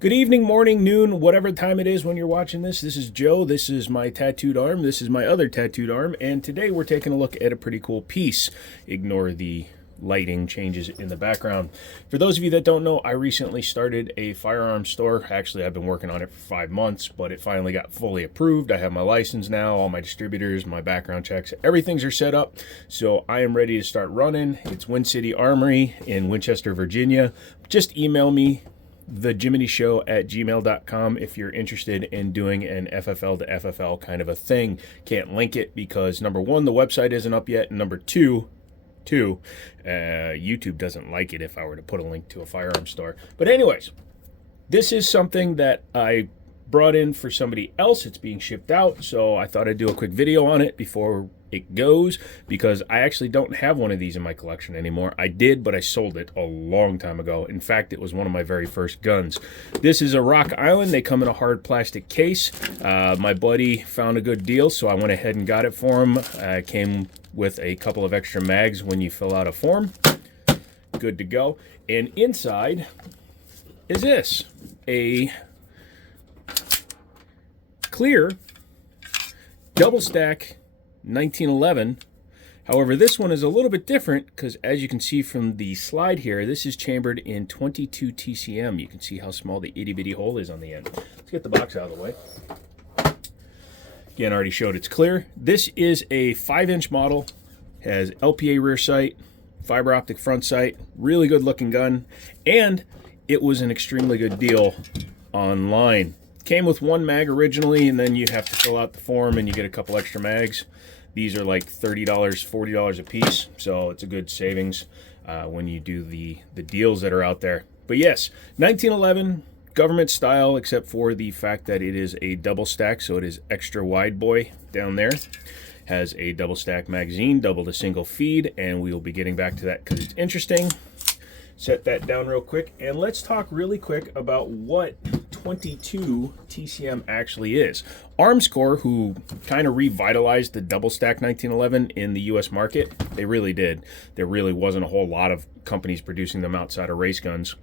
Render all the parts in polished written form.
Good evening, morning, noon, whatever time it is when you're watching this. This is Joe. This is my tattooed arm. This is my other tattooed arm. And today we're taking a look at a pretty cool piece. Ignore the lighting changes in the background. For those of you that don't know, I recently started a firearm store. Actually, I've been working on it for 5 months, but it finally got fully approved. I have my license now, all my distributors, my background checks, everything's are set up. So I am ready to start running. It's Wind City Armory in Winchester, Virginia. Just email me thejiminnyshow@gmail.com if you're interested in doing an FFL to FFL kind of a thing. Can't link it because number one, the website isn't up yet, and number two, YouTube doesn't like it if I were to put a link to a firearm store. But anyways, this is something that I brought in for somebody else. It's being shipped out, so I thought I'd do a quick video on it before it goes, because I actually don't have one of these in my collection anymore. I did, but I sold it a long time ago. In fact, it was one of my very first guns. This is a Rock Island. They come in a hard plastic case. My buddy found a good deal, so I went ahead and got it for him. Came with a couple of extra mags when you fill out a form. Good to go. And inside is this, a clear double stack 1911. However, this one is a little bit different because, as you can see from the slide here, this is chambered in 22 TCM. You can see how small the itty bitty hole is on the end. Let's get the box out of the way. Again, I already showed it's clear. This is a 5-inch model, has LPA rear sight, fiber optic front sight, really good looking gun, and it was an extremely good deal online. Came with one mag originally, and then you have to fill out the form and you get a couple extra mags. These are like $30, $40 a piece, so it's a good savings when you do the deals that are out there. But yes, 1911, government style, except for the fact that it is a double stack, so it is extra wide boy down there. Has a double stack magazine, double to single feed, and we will be getting back to that because it's interesting. Set that down real quick, and let's talk really quick about what 22 TCM actually is. Armscore, who kind of revitalized the double stack 1911 in the US market, they really did. There really wasn't a whole lot of companies producing them outside of race guns.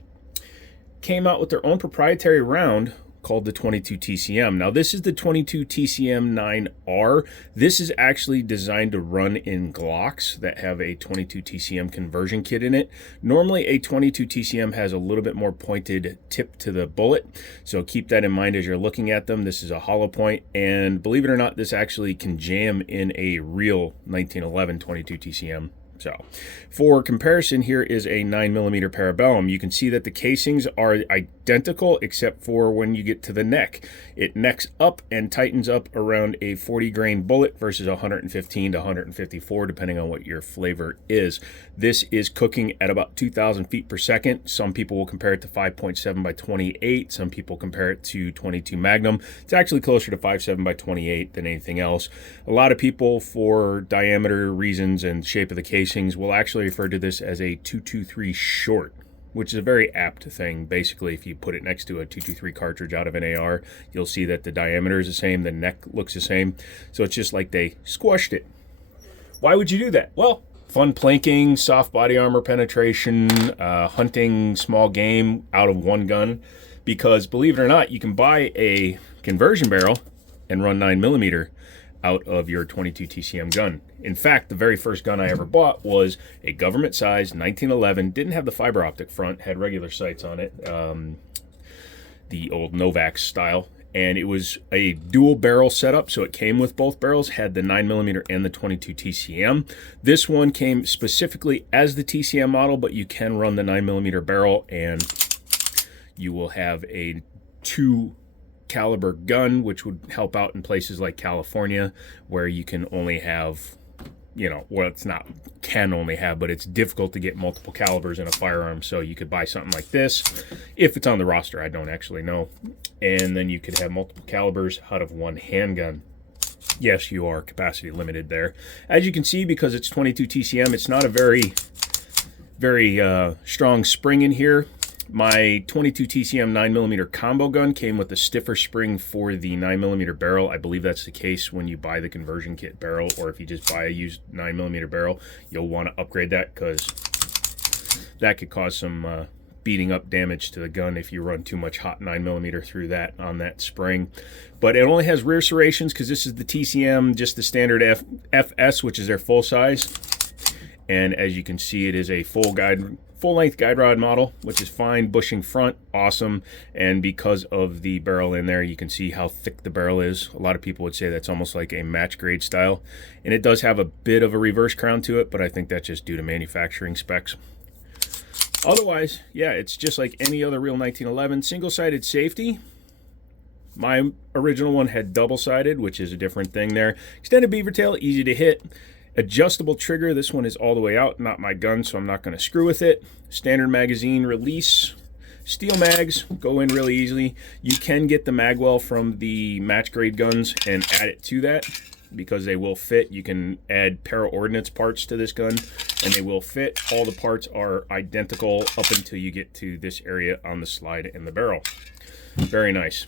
Came out with their own proprietary round called the 22 TCM. Now, this is the 22 TCM 9R. This is actually designed to run in Glocks that have a 22 TCM conversion kit in it. Normally, a 22 TCM has a little bit more pointed tip to the bullet, so keep that in mind as you're looking at them. This is a hollow point, and believe it or not, this actually can jam in a real 1911 22 TCM. So, for comparison, here is a 9mm Parabellum. You can see that the casings are identical except for when you get to the neck. It necks up and tightens up around a 40 grain bullet versus 115 to 154, depending on what your flavor is. This is cooking at about 2,000 feet per second. Some people will compare it to 5.7 by 28. Some people compare it to 22 Magnum. It's actually closer to 5.7 by 28 than anything else. A lot of people, for diameter reasons and shape of the casings, will actually refer to this as a 223 short, which is a very apt thing. Basically, if you put it next to a 223 cartridge out of an AR, you'll see that the diameter is the same, the neck looks the same. So it's just like they squashed it. Why would you do that? Well, fun planking, soft body armor penetration, hunting small game out of one gun. Because believe it or not, you can buy a conversion barrel and run 9mm out of your 22 TCM gun. In fact, the very first gun I ever bought was a government size 1911, didn't have the fiber optic front, had regular sights on it, the old Novak style, and it was a dual barrel setup, so it came with both barrels, had the 9mm and the 22 TCM. This one came specifically as the TCM model, but you can run the 9mm barrel and you will have a 2 caliber gun, which would help out in places like California where you can only have, well, it's not can only have, but it's difficult to get multiple calibers in a firearm. So you could buy something like this if it's on the roster. I don't actually know. And then you could have multiple calibers out of one handgun. Yes, you are capacity limited there. As you can see, because it's 22 TCM, it's not a very strong spring in here. My 22 TCM 9mm combo gun came with a stiffer spring for the 9mm barrel. I believe that's the case when you buy the conversion kit barrel, or if you just buy a used 9mm barrel, you'll want to upgrade that because that could cause some speeding up damage to the gun if you run too much hot 9mm through that on that spring. But it only has rear serrations because this is the TCM, just the standard FS, which is their full size. And as you can see, it is a full-length guide rod model, which is fine. Bushing front, awesome. And because of the barrel in there, you can see how thick the barrel is. A lot of people would say that's almost like a match grade style. And it does have a bit of a reverse crown to it, but I think that's just due to manufacturing specs. Otherwise, yeah, it's just like any other real 1911. Single-sided safety. My original one had double-sided, which is a different thing there. Extended beaver tail, easy to hit. Adjustable trigger. This one is all the way out, not my gun, so I'm not going to screw with it. Standard magazine release. Steel mags go in really easily. You can get the magwell from the match grade guns and add it to that because they will fit. You can add para-ordnance parts to this gun and they will fit. All the parts are identical up until you get to this area on the slide and the barrel. Very nice.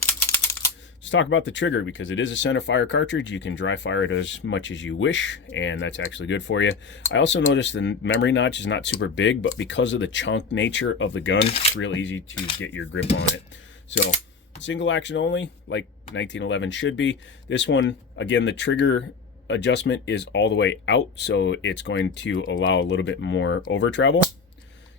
Let's talk about the trigger because it is a center fire cartridge. You can dry fire it as much as you wish, and that's actually good for you. I also noticed the memory notch is not super big, but because of the chunk nature of the gun, it's real easy to get your grip on it. So single action only, like 1911 should be. This one, again, the trigger adjustment is all the way out, so it's going to allow a little bit more over travel.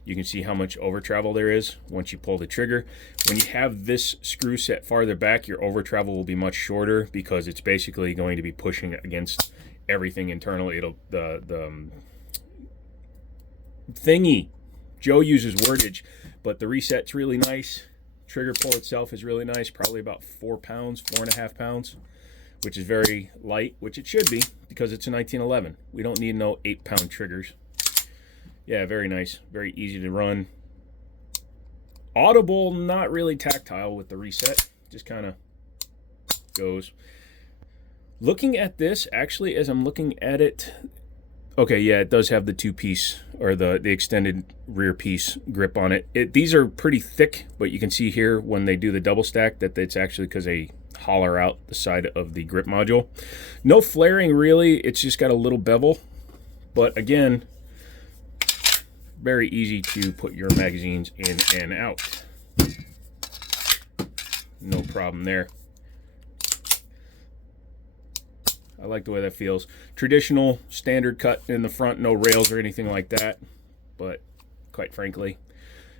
You can see how much over travel there is once you pull the trigger. When you have this screw set farther back, your over travel will be much shorter because it's basically going to be pushing against everything internally. It'll thingy. Joe uses wordage, but the reset's really nice. Trigger pull itself is really nice, probably about 4 pounds, 4.5 pounds, which is very light, which it should be because it's a 1911. We don't need no 8-pound triggers. Yeah, very nice. Very easy to run. Audible, not really tactile with the reset. Just kind of goes. Looking at this, actually, as I'm looking at it, okay, yeah, it does have the two-piece or the extended rear piece grip on it. These are pretty thick, but you can see here when they do the double stack that it's actually because they holler out the side of the grip module. No flaring, really. It's just got a little bevel. But again, very easy to put your magazines in and out. No problem there. I like the way that feels. Traditional standard cut in the front, no rails or anything like that. But quite frankly,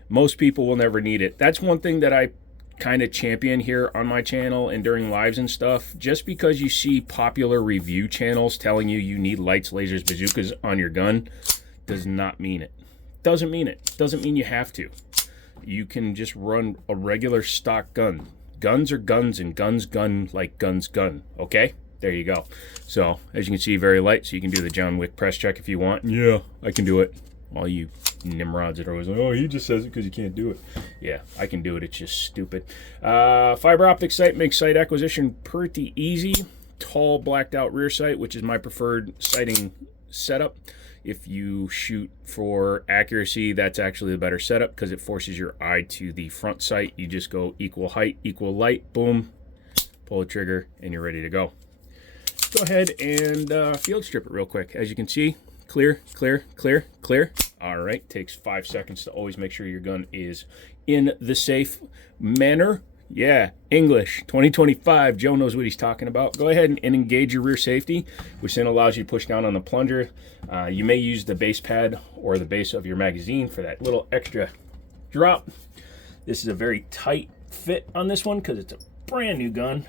most people will never need it. That's one thing that I kind of champion here on my channel and during lives and stuff. Just because you see popular review channels telling you you need lights, lasers, bazookas on your gun does not mean it. Doesn't mean it. Doesn't mean you have to. You can just run a regular stock gun. Guns are guns and guns gun like guns gun. Okay? There you go. So, as you can see, very light, so you can do the John Wick press check if you want. Yeah, I can do it. All you nimrods that are always like, oh, he just says it because you can't do it. Yeah, I can do it. It's just stupid. Fiber optic sight makes sight acquisition pretty easy. Tall blacked out rear sight, which is my preferred sighting setup. If you shoot for accuracy, that's actually the better setup because it forces your eye to the front sight. You just go equal height, equal light, boom, pull the trigger, and you're ready to go. Go ahead and field strip it real quick. As you can see, clear, clear, clear, clear. All right, takes 5 seconds to always make sure your gun is in the safe manner. Yeah, English, 2025, Joe knows what he's talking about. Go ahead and engage your rear safety, which then allows you to push down on the plunger. You may use the base pad or the base of your magazine for that little extra drop. This is a very tight fit on this one because it's a brand new gun.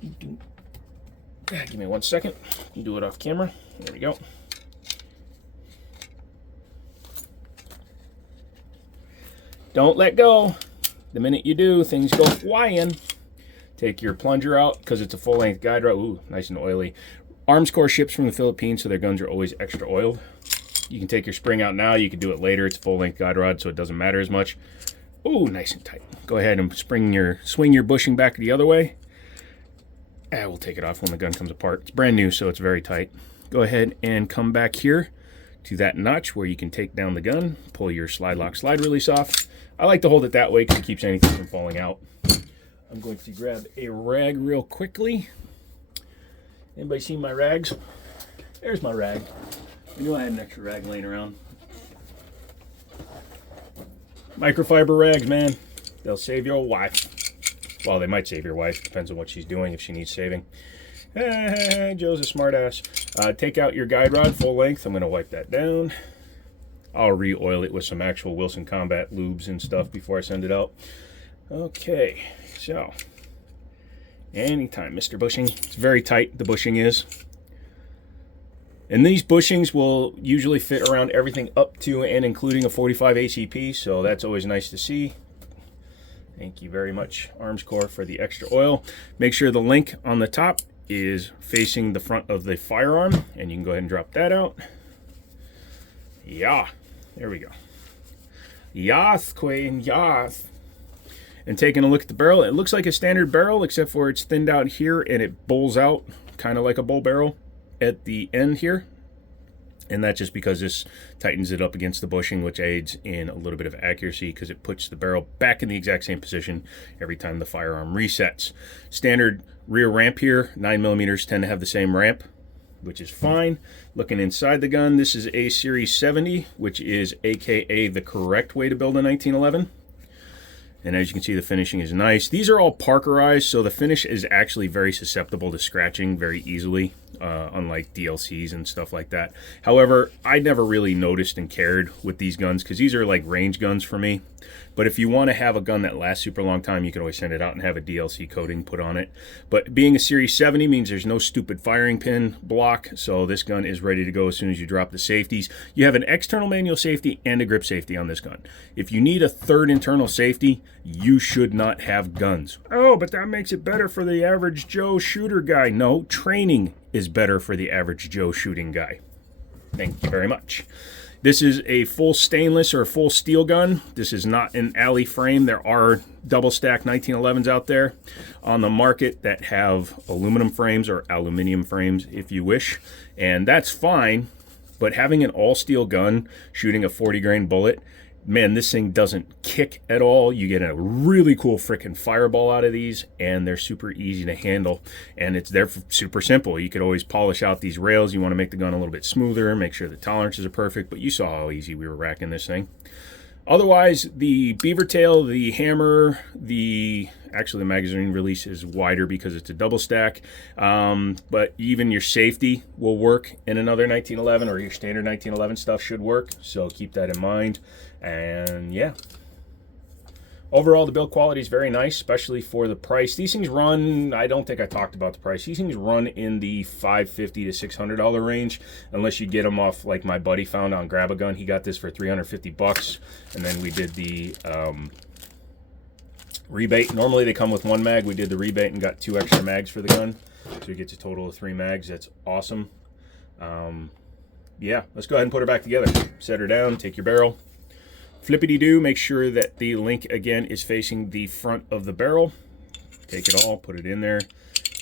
Give me 1 second. Do it off camera. There we go. Don't let go. The minute you do, things go flying. Take your plunger out because it's a full-length guide rod. Ooh, nice and oily. Armscor ships from the Philippines, so their guns are always extra oiled. You can take your spring out now. You can do it later. It's a full-length guide rod, so it doesn't matter as much. Ooh, nice and tight. Go ahead and swing your bushing back the other way. We'll take it off when the gun comes apart. It's brand new, so it's very tight. Go ahead and come back here to that notch where you can take down the gun, pull your slide lock slide release off. I like to hold it that way because it keeps anything from falling out. I'm going to grab a rag real quickly. Anybody seen my rags? There's my rag. I knew I had an extra rag laying around. Microfiber rags, man. They'll save your wife. Well, they might save your wife. Depends on what she's doing, if she needs saving. Joe's a smartass. Take out your guide rod full length. I'm going to wipe that down. I'll re-oil it with some actual Wilson Combat lubes and stuff before I send it out. Okay, so anytime, Mr. Bushing. It's very tight, the bushing is. And these bushings will usually fit around everything up to and including a 45 ACP, so that's always nice to see. Thank you very much, Armscor, for the extra oil. Make sure the link on the top is facing the front of the firearm, and you can go ahead and drop that out. Yeah, there we go. Yas, Queen, yas. And taking a look at the barrel, it looks like a standard barrel, except for it's thinned out here and it bowls out, kind of like a bull barrel at the end here. And that's just because this tightens it up against the bushing, which aids in a little bit of accuracy because it puts the barrel back in the exact same position every time the firearm resets. Standard rear ramp here, 9mm tend to have the same ramp, which is fine. Looking inside the gun, this is a Series 70, which is AKA the correct way to build a 1911. And as you can see, the finishing is nice. These are all Parkerized, so the finish is actually very susceptible to scratching very easily, unlike DLCs and stuff like that. However, I never really noticed and cared with these guns because these are like range guns for me. But if you want to have a gun that lasts super long time, you can always send it out and have a DLC coating put on it. But being a Series 70 means there's no stupid firing pin block, so this gun is ready to go as soon as you drop the safeties. You have an external manual safety and a grip safety on this gun. If you need a third internal safety, you should not have guns. Oh, but that makes it better for the average Joe shooter guy. No, training is better for the average Joe shooting guy. Thank you very much. This is a full stainless or full steel gun. This is not an alley frame. There are double stack 1911s out there on the market that have aluminum frames or aluminium frames if you wish. And that's fine, but having an all steel gun shooting a 40 grain bullet, man, this thing doesn't kick at all. You get a really cool freaking fireball out of these, and they're super easy to handle, and they're super simple. You could always polish out these rails. You want to make the gun a little bit smoother, make sure the tolerances are perfect, but you saw how easy we were racking this thing. Otherwise, the beaver tail, the hammer, actually the magazine release is wider because it's a double stack, but even your safety will work in another 1911, or your standard 1911 stuff should work, so keep that in mind. And yeah, overall the build quality is very nice, especially for the price. These things run, I don't think I talked about the price, these things run in the $550 to $600 range, unless you get them off like my buddy found on Grab a Gun. He got this for 350 bucks, and then we did the rebate. Normally they come with one mag. We did the rebate and got 2 extra mags for the gun, so it gets a total of 3 mags. That's awesome. Yeah, let's go ahead and put her back together. Set her down, take your barrel, flippity-doo. Make sure that the link again is facing the front of the barrel. Take it all, put it in there.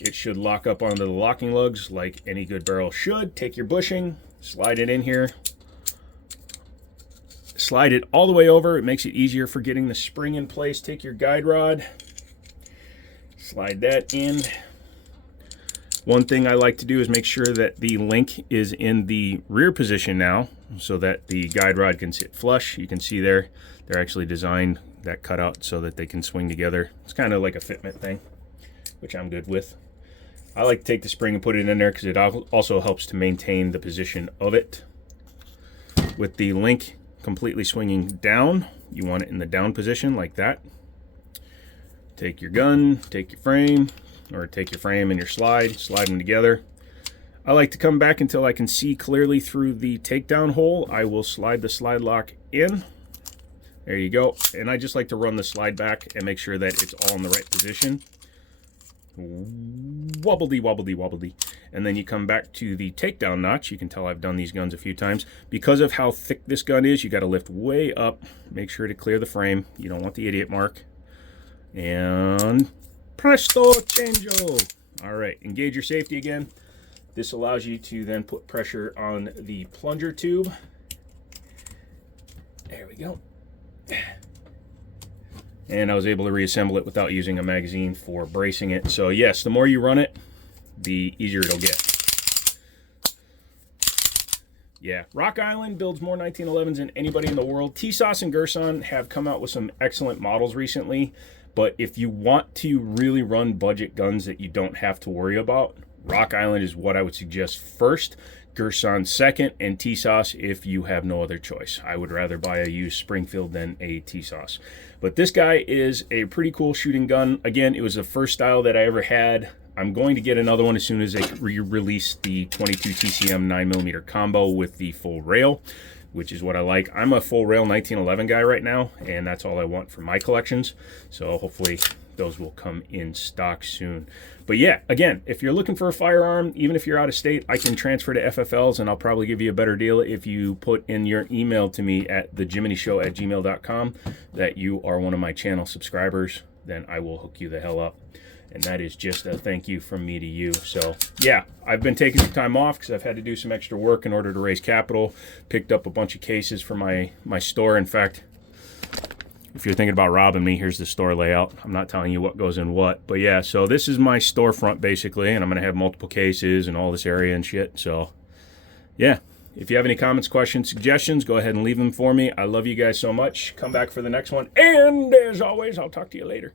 It should lock up onto the locking lugs like any good barrel should. Take your bushing, slide it in here, slide it all the way over. It makes it easier for getting the spring in place. Take your guide rod, slide that in. One thing I like to do is make sure that the link is in the rear position now, so that the guide rod can sit flush. You can see there, they're actually designed that cutout so that they can swing together. It's kind of like a fitment thing, which I'm good with. I like to take the spring and put it in there because it also helps to maintain the position of it. With the link completely swinging down, you want it in the down position like that. Take your gun, take your frame, or take your frame and your slide them together. I like to come back until I can see clearly through the takedown hole. I will slide the slide lock in. There you go. And I just like to run the slide back and make sure that it's all in the right position. Wobbledy, wobbledy, wobbledy. And then you come back to the takedown notch. You can tell I've done these guns a few times. Because of how thick this gun is, you got to lift way up. Make sure to clear the frame. You don't want the idiot mark. And presto changeo. All right, engage your safety again. This allows you to then put pressure on the plunger tube. There we go. And I was able to reassemble it without using a magazine for bracing it. So yes, the more you run it, the easier it'll get. Yeah, Rock Island builds more 1911s than anybody in the world. TSOS and Gerson have come out with some excellent models recently, but if you want to really run budget guns that you don't have to worry about, Rock Island is what I would suggest first, Gerson second, and TSOS if you have no other choice. I would rather buy a used Springfield than a TSOS. But this guy is a pretty cool shooting gun. Again, it was the first style that I ever had. I'm going to get another one as soon as they release the 22 TCM 9mm combo with the full rail, which is what I like. I'm a full rail 1911 guy right now, and that's all I want for my collections. So hopefully those will come in stock soon. But yeah, again, if you're looking for a firearm, even if you're out of state, I can transfer to FFLs, and I'll probably give you a better deal if you put in your email to me at thejiminyshow@gmail.com that you are one of my channel subscribers. Then I will hook you the hell up. And that is just a thank you from me to you. So yeah, I've been taking some time off because I've had to do some extra work in order to raise capital. Picked up a bunch of cases for my store. In fact, if you're thinking about robbing me, here's the store layout. I'm not telling you what goes in what, but yeah, so this is my storefront basically, and I'm gonna have multiple cases and all this area and shit. So yeah, if you have any comments, questions, suggestions, go ahead and leave them for me. I love you guys so much. Come back for the next one, and as always, I'll talk to you later.